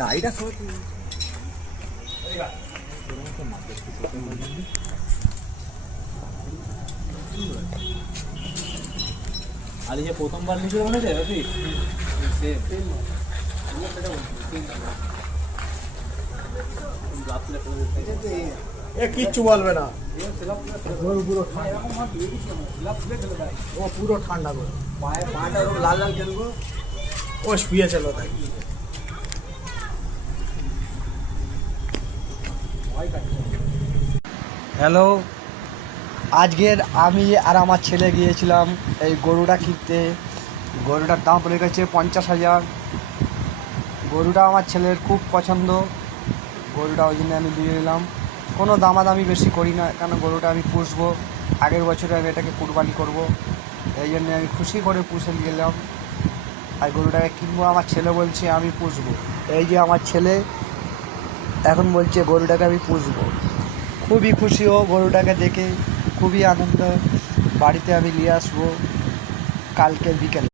গাড়িটা আর এই যে প্রথমবার নিচে মনে আছে কিচ্ছু বলবে না, ও পুরো ঠান্ডা করে পাটা লাল লাল কেন ও শুয়েছিল তাই। হ্যালো, আজকের আমি আর আমার ছেলে গিয়েছিলাম এই গরুটা কিনতে। গরুটার দাম পড়ে গেছে 50,000। গরুটা আমার ছেলের খুব পছন্দ, গরুটা ওই জন্য আমি দিয়ে দিলাম। কোনো দামাদামি বেশি করি না, কেন গরুটা আমি পুষবো, আগের বছরে আমি এটাকে কুরবানি করব, এই জন্য আমি খুশি করে পুষে নিয়ে এলাম। আর গরুটাকে কিনবো, আমার ছেলে বলছে আমি পুষবো। এই যে আমার ছেলে এখন বলছে গরুটাকে আমি পুষবো। খুবই খুশি ও গরুটাকে দেখে, খুবই আনন্দ। বাড়িতে আমি নিয়ে আসবো কালকে বিকেলে।